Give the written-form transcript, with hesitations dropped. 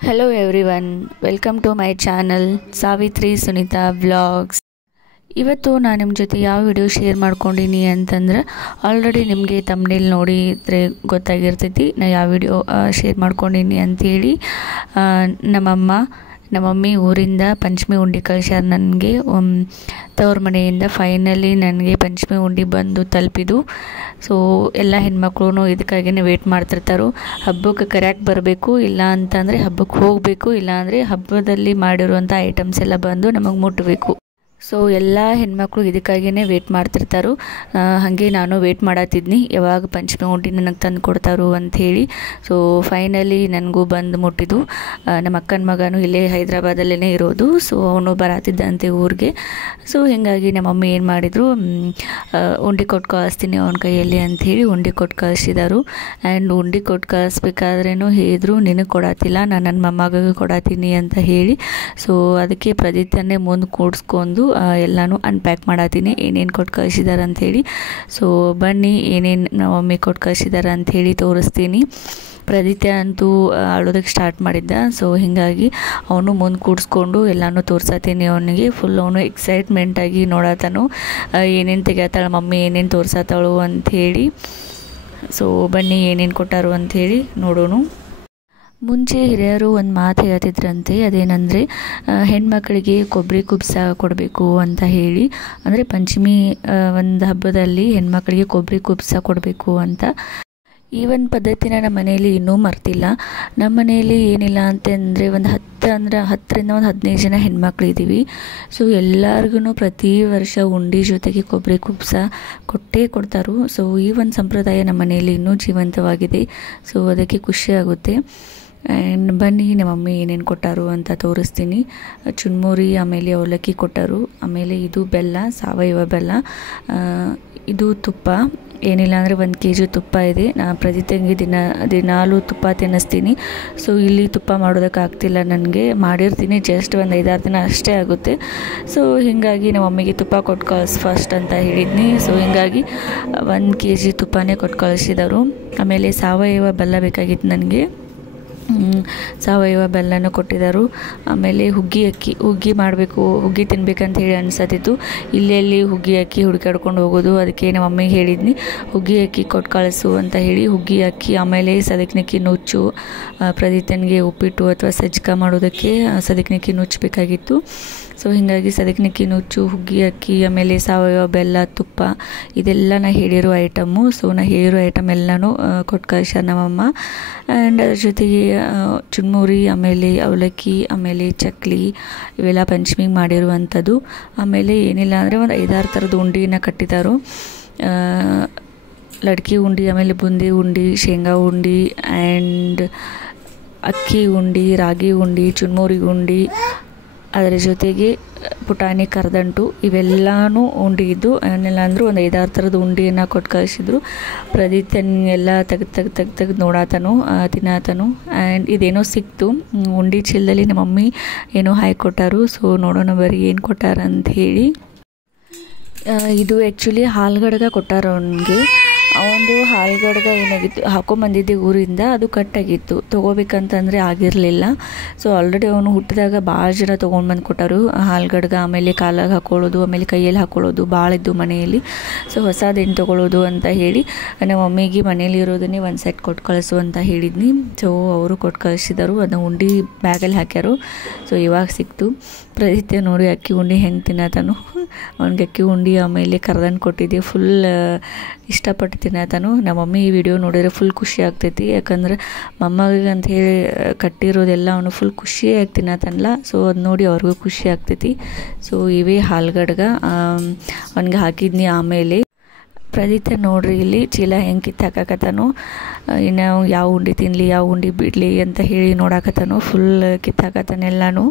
Hello everyone, welcome to my channel Savitri Sunita Vlogs. ಇವತ್ತು ನಾನು ನಿಮ್ಮ ಜೊತೆ ಯಾವ ವಿಡಿಯೋ ಶೇರ್ ಮಾಡ್ಕೊಂಡಿನಿ ಅಂತಂದ್ರೆ ಆಲ್ರೆಡಿ ನಿಮಗೆ ತಮ್ನೇಲ್ ನೋಡಿದ್ರೆ ಗೊತ್ತಾಗಿರ್ತೈತಿ ನಾ ಯಾವ ವಿಡಿಯೋ ಶೇರ್ ಮಾಡ್ಕೊಂಡಿನಿ ಅಂತೇಳಿ. ನಮ್ಮಮ್ಮಿ ಊರಿಂದ ಪಂಚಮಿ ಉಂಡಿ ಕಳಿಸ್ಯಾರ ನನಗೆ. ತವ್ರ ಮನೆಯಿಂದ ಫೈನಲಿ ನನಗೆ ಪಂಚಮಿ ಉಂಡಿ ಬಂದು ತಲುಪಿದು. ಸೊ ಎಲ್ಲ ಹೆಣ್ಮಕ್ಳು ಇದಕ್ಕಾಗಿಯೇ ವೇಟ್ ಮಾಡ್ತಿರ್ತಾರೆ. ಹಬ್ಬಕ್ಕೆ ಕರೆಯಾಗಿ ಬರಬೇಕು, ಇಲ್ಲ ಅಂತಂದರೆ ಹಬ್ಬಕ್ಕೆ ಹೋಗಬೇಕು, ಇಲ್ಲಾಂದರೆ ಹಬ್ಬದಲ್ಲಿ ಮಾಡಿರುವಂಥ ಐಟಮ್ಸ್ ಎಲ್ಲ ಬಂದು ನಮಗೆ ಮುಟ್ಟಬೇಕು. ಸೊ ಎಲ್ಲ ಹೆಣ್ಮಕ್ಳು ಇದಕ್ಕಾಗಿಯೇ ವೇಟ್ ಮಾಡ್ತಿರ್ತಾರೆ. ಹಾಗೆ ನಾನು ವೇಟ್ ಮಾಡತ್ತಿದ್ನಿ ಯಾವಾಗ ಪಂಚಮಿ ಉಂಡಿ ನನಗೆ ತಂದು ಕೊಡ್ತಾರೋ ಅಂಥೇಳಿ. ಸೊ ಫೈನಲಿ ನನಗೂ ಬಂದು ಮುಟ್ಟಿದ್ದು. ನಮ್ಮ ಅಕ್ಕನ ಮಗನೂ ಇಲ್ಲೇ ಹೈದ್ರಾಬಾದಲ್ಲೇ ಇರೋದು. ಸೊ ಅವನು ಬರತ್ತಿದ್ದಂತೆ ಊರಿಗೆ. ಸೊ ಹೀಗಾಗಿ ನಮ್ಮ ಮಮ್ಮಿ ಏನು ಮಾಡಿದರು, ಉಂಡಿ ಕೊಟ್ಟು ಕಳಿಸ್ತೀನಿ ಅವನ ಕೈಯಲ್ಲಿ ಅಂಥೇಳಿ ಉಂಡಿ ಕೊಟ್ಟು ಕಳಿಸಿದರು. ಆ್ಯಂಡ್ ಉಂಡಿ ಕೊಟ್ಟು ಕಳಿಸ್ಬೇಕಾದ್ರೇನು ಹೇಳಿದ್ರು, ನಿನಗೆ ಕೊಡತ್ತಿಲ್ಲ, ನಾನು ನನ್ನ ಮೊಮ್ಮಗಗೆ ಕೊಡತ್ತೀನಿ ಅಂತ ಹೇಳಿ. ಸೊ ಅದಕ್ಕೆ ಪ್ರದೀಪ್ತನ್ನೇ ಮುಂದೆ ಕೂಡಿಸ್ಕೊಂಡು ಎಲ್ಲನೂ ಅನ್ಪ್ಯಾಕ್ ಮಾಡತ್ತೀನಿ, ಏನೇನು ಕೊಟ್ಟು ಕಳಿಸಿದ್ದಾರೆ ಅಂಥೇಳಿ. ಸೊ ಬನ್ನಿ ಏನೇನು ನಮ್ಮ ಮಮ್ಮಿ ಕೊಟ್ಟು ಕಳಿಸಿದ್ದಾರೆ ಅಂಥೇಳಿ ತೋರಿಸ್ತೀನಿ. ಪ್ರದೀತ್ಯ ಅಂತೂ ಅಳೋದಕ್ಕೆ ಸ್ಟಾರ್ಟ್ ಮಾಡಿದ್ದ. ಸೊ ಹೀಗಾಗಿ ಅವನು ಮುಂದೆ ಕೂಡಿಸ್ಕೊಂಡು ಎಲ್ಲನೂ ತೋರ್ಸತ್ತೀನಿ ಅವನಿಗೆ. ಫುಲ್ ಅವನು ಎಕ್ಸೈಟ್ಮೆಂಟಾಗಿ ನೋಡತ್ತಾನು, ಏನೇನು ತೆಗಿತಾಳೆ ಮಮ್ಮಿ, ಏನೇನು ತೋರ್ಸತ್ತಾಳು ಅಂಥೇಳಿ. ಸೊ ಬನ್ನಿ ಏನೇನು ಕೊಟ್ಟಾರು ಅಂಥೇಳಿ ನೋಡೋಣ. ಮುಂಚೆ ಹಿರಿಯರು ಒಂದು ಮಾತು ಹೇಳ್ತಿದ್ರಂತೆ, ಅದೇನೆಂದರೆ ಹೆಣ್ಮಕ್ಳಿಗೆ ಕೊಬ್ಬರಿ ಕುಬ್ಸ ಕೊಡಬೇಕು ಅಂತ ಹೇಳಿ. ಅಂದರೆ ಪಂಚಮಿ ಒಂದು ಹಬ್ಬದಲ್ಲಿ ಹೆಣ್ಮಕ್ಳಿಗೆ ಕೊಬ್ಬರಿ ಕುಬ್ಸ ಕೊಡಬೇಕು ಅಂತ. ಈ ಒಂದು ಪದ್ಧತಿನ ನಮ್ಮ ಮನೆಯಲ್ಲಿ ಇನ್ನೂ ಮರ್ತಿಲ್ಲ. ನಮ್ಮ ಮನೆಯಲ್ಲಿ ಏನಿಲ್ಲ ಅಂತಂದರೆ ಒಂದು 10ರಿಂದ ಒಂದು 15 ಜನ ಹೆಣ್ಮಕ್ಳು ಇದ್ದೀವಿ. ಸೊ ಎಲ್ಲರಿಗೂ ಪ್ರತಿ ವರ್ಷ ಉಂಡಿ ಜೊತೆಗೆ ಕೊಬ್ಬರಿ ಕುಬ್ಸ ಕೊಟ್ಟೇ ಕೊಡ್ತಾರೆ. ಸೊ ಈ ಒಂದು ಸಂಪ್ರದಾಯ ನಮ್ಮ ಮನೆಯಲ್ಲಿ ಇನ್ನೂ ಜೀವಂತವಾಗಿದೆ. ಸೊ ಅದಕ್ಕೆ ಖುಷಿಯಾಗುತ್ತೆ. ಆ್ಯಂಡ್ ಬನ್ನಿ ನಮ್ಮ ಮಮ್ಮಿ ಏನೇನು ಕೊಟ್ಟಾರು ಅಂತ ತೋರಿಸ್ತೀನಿ. ಚುನ್ಮುರಿ, ಆಮೇಲೆ ಅವಲಕ್ಕಿ ಕೊಟ್ಟರು. ಆಮೇಲೆ ಇದು ಬೆಲ್ಲ, ಸಾವಯವ ಬೆಲ್ಲ. ಇದು ತುಪ್ಪ, ಏನಿಲ್ಲ ಅಂದರೆ 1 kg ತುಪ್ಪ ಇದೆ. ನಾನು ಪ್ರತಿತಂಗಿ ದಿನಾಲೂ ತುಪ್ಪ ತಿನ್ನಿಸ್ತೀನಿ. ಸೊ ಇಲ್ಲಿ ತುಪ್ಪ ಮಾಡೋದಕ್ಕಾಗ್ತಿಲ್ಲ ನನಗೆ, ಮಾಡಿರ್ತೀನಿ ಜಸ್ಟ್ ಒಂದು 5-6 ದಿನ ಅಷ್ಟೇ ಆಗುತ್ತೆ. ಸೊ ಹೀಗಾಗಿ ನಮ್ಮ ಮಮ್ಮಿಗೆ ತುಪ್ಪ ಕೊಟ್ಟು ಕಳಿಸಿ ಫಸ್ಟ್ ಅಂತ ಹೇಳಿದ್ನಿ. ಸೊ ಹೀಗಾಗಿ 1 kg ತುಪ್ಪನೇ ಕೊಟ್ಟು ಕಳಿಸಿದರು. ಆಮೇಲೆ ಸಾವಯವ ಬೆಲ್ಲ ಬೇಕಾಗಿತ್ತು ನನಗೆ, ಸಾವಯವ ಬೆಲ್ಲನೂ ಕೊಟ್ಟಿದ್ದರು. ಆಮೇಲೆ ಹುಗ್ಗಿ ಮಾಡಬೇಕು, ಹುಗ್ಗಿ ತಿನ್ಬೇಕಂತ ಹೇಳಿ ಅನಿಸತ್ತಿತ್ತು. ಇಲ್ಲೆಲ್ಲಿ ಹುಗ್ಗಿ ಅಕ್ಕಿ ಹುಡುಕಾಡ್ಕೊಂಡು ಹೋಗೋದು, ಅದಕ್ಕೆ ನಮ್ಮ ಮಮ್ಮಿಗೆ ಹೇಳಿದ್ನಿ ಹುಗ್ಗಿ ಅಕ್ಕಿ ಕೊಟ್ಟು ಕಳಿಸು ಅಂತ ಹೇಳಿ. ಹುಗ್ಗಿ ಅಕ್ಕಿ, ಆಮೇಲೆ ಸದಕನಕ್ಕಿ ನುಚ್ಚು, ಪ್ರದೀಪ್ತನಿಗೆ ಉಪ್ಪಿಟ್ಟು ಅಥವಾ ಸಜ್ಜಕ ಮಾಡೋದಕ್ಕೆ ಸದಕನಕ್ಕಿ ನುಚ್ಚು ಬೇಕಾಗಿತ್ತು. ಸೊ ಹೀಗಾಗಿ ಸದಕನಕ್ಕಿ ನುಚ್ಚು, ಹುಗ್ಗಿ ಅಕ್ಕಿ, ಆಮೇಲೆ ಸಾವಯವ ಬೆಲ್ಲ, ತುಪ್ಪ, ಇದೆಲ್ಲ ನಾ ಹೇಳಿರೋ ಐಟಮು. ಸೊ ನಾ ಹೇಳಿರೋ ಐಟಮ್ ಎಲ್ಲನೂ ಕೊಟ್ಟು ಕಳಿಸ್ಯಾರ ನಮ್ಮಮ್ಮ. ಆ್ಯಂಡ್ ಅದ್ರ ಜೊತೆಗೆ ಚುನ್ಮುರಿ, ಆಮೇಲೆ ಅವಲಕ್ಕಿ, ಆಮೇಲೆ ಚಕ್ಲಿ, ಇವೆಲ್ಲ ಪಂಚಮಿಗೆ ಮಾಡಿರುವಂಥದ್ದು. ಆಮೇಲೆ ಏನಿಲ್ಲ ಅಂದರೆ ಒಂದು 5-6 ಥರದ ಉಂಡಿನ ಕಟ್ಟಿದ್ದಾರೋ. ಲಡ್ಕಿ ಉಂಡಿ, ಆಮೇಲೆ ಬುಂದಿ ಉಂಡಿ, ಶೇಂಗಾ ಉಂಡಿ, ಆ್ಯಂಡ್ ಅಕ್ಕಿ ಉಂಡಿ, ರಾಗಿ ಉಂಡಿ, ಚುನ್ಮುರಿ ಉಂಡಿ, ಅದರ ಜೊತೆಗೆ ಪುಟಾಣಿ ಕರದಂಟು, ಇವೆಲ್ಲನೂ ಉಂಡಿ ಇದ್ದು. ಏನಿಲ್ಲ ಅಂದರೂ ಒಂದು 5-6 ಥರದ ಉಂಡಿಯನ್ನು ಕೊಟ್ಟು ಕಳಿಸಿದ್ರು. ಪ್ರದೀಪ್ತನೆಲ್ಲ ತೆಗೆದು ನೋಡಾತನು, ತಿನ್ನತನು. ಆ್ಯಂಡ್ ಇದೇನೋ ಸಿಕ್ತು ಉಂಡಿ ಚೀಲದಲ್ಲಿ, ನಮ್ಮ ಮಮ್ಮಿ ಏನೋ ಹಾಕಿಕೊಟ್ಟಾರು. ಸೊ ನೋಡೋಣ ಬರೀ ಏನು ಕೊಟ್ಟಾರ ಅಂತ ಹೇಳಿ. ಇದು ಆ್ಯಕ್ಚುಲಿ ಹಾಲ್ಗಡ್ಗ ಕೊಟ್ಟಾರ ಅವನಿಗೆ. ಅವನದು ಹಾಲ್ಗಡ್ಗ ಏನಾಗಿತ್ತು, ಹಾಕೊಂಬಂದಿದ್ದೆ ಊರಿಂದ, ಅದು ಕಟ್ಟಾಗಿತ್ತು. ತೊಗೋಬೇಕಂತಂದರೆ ಆಗಿರಲಿಲ್ಲ. ಸೊ ಆಲ್ರೆಡಿ ಅವನು ಹುಟ್ಟಿದಾಗ ಭಾಳ ಜನ ತೊಗೊಂಡ್ಬಂದು ಕೊಟ್ಟರು ಹಾಲ್ಗಡ್ಗ. ಆಮೇಲೆ ಕಾಲಾಗ ಹಾಕ್ಕೊಳ್ಳೋದು, ಆಮೇಲೆ ಕೈಯಲ್ಲಿ ಹಾಕ್ಕೊಳ್ಳೋದು ಭಾಳ ಇದ್ದು ಮನೆಯಲ್ಲಿ. ಸೊ ಹೊಸದೇನು ತೊಗೊಳ್ಳೋದು ಅಂತ ಹೇಳಿ ನಮ್ಮ ಮಮ್ಮಿಗೆ ಮನೇಲಿ ಇರೋದನ್ನೇ ಒಂದು ಸೆಟ್ ಕೊಟ್ಟು ಕಳಿಸು ಅಂತ ಹೇಳಿದ್ನಿ. ಸೊ ಅವರು ಕೊಟ್ಟು ಕಳಿಸಿದರು. ಅದನ್ನ ಉಂಡಿ ಬ್ಯಾಗಲ್ಲಿ ಹಾಕ್ಯಾರು. ಸೊ ಇವಾಗ ಸಿಕ್ತು. ಪ್ರದೀಪ್ತ ನೋಡಿ ಅಕ್ಕಿ ಉಂಡಿ ಹೆಂಗೆ ತಿನ್ನತಾನು. ಅವ್ನಿಗೆ ಅಕ್ಕಿ ಉಂಡಿ ಆಮೇಲೆ ಕರ್ದನ್ ಕೊಟ್ಟಿದ್ದೆ, ಫುಲ್ ಇಷ್ಟಪಟ್ಟು ತಿನ್ನತಾನು. ನಮ್ಮ ಮಮ್ಮಿ ಈ ವಿಡಿಯೋ ನೋಡಿದ್ರೆ ಫುಲ್ ಖುಷಿ ಆಗ್ತೈತಿ. ಯಾಕಂದ್ರೆ ಮೊಮ್ಮಗಿಗೆ ಅಂತ ಹೇಳಿ ಕಟ್ಟಿರೋದೆಲ್ಲ ಅವನು ಫುಲ್ ಖುಷಿಯಾಗಿ ತಿನ್ನತಾನಲ್ಲ. ಸೊ ಅದು ನೋಡಿ ಅವ್ರಿಗೂ ಖುಷಿ ಆಗ್ತೈತಿ. ಸೊ ಇವೇ ಹಾಲ್ಗಡ್ಗ ಅವನಿಗೆ ಹಾಕಿದ್ನಿ. ಆಮೇಲೆ ಪ್ರದೀಪ್ತ ನೋಡ್ರಿ ಇಲ್ಲಿ ಚೀಲ ಹೆಂಗೆ ಕಿತ್ತಾಕತ್ತಾನು. ಇನ್ನು ಯಾವ ಉಂಡಿ ತಿನ್ನಲಿ, ಯಾವ ಉಂಡಿ ಬಿಡಲಿ ಅಂತ ಹೇಳಿ ನೋಡಾಕತ್ತಾನು. ಫುಲ್ ಕಿತ್ತಾಕತ್ತಾನೆಲ್ಲನೂ.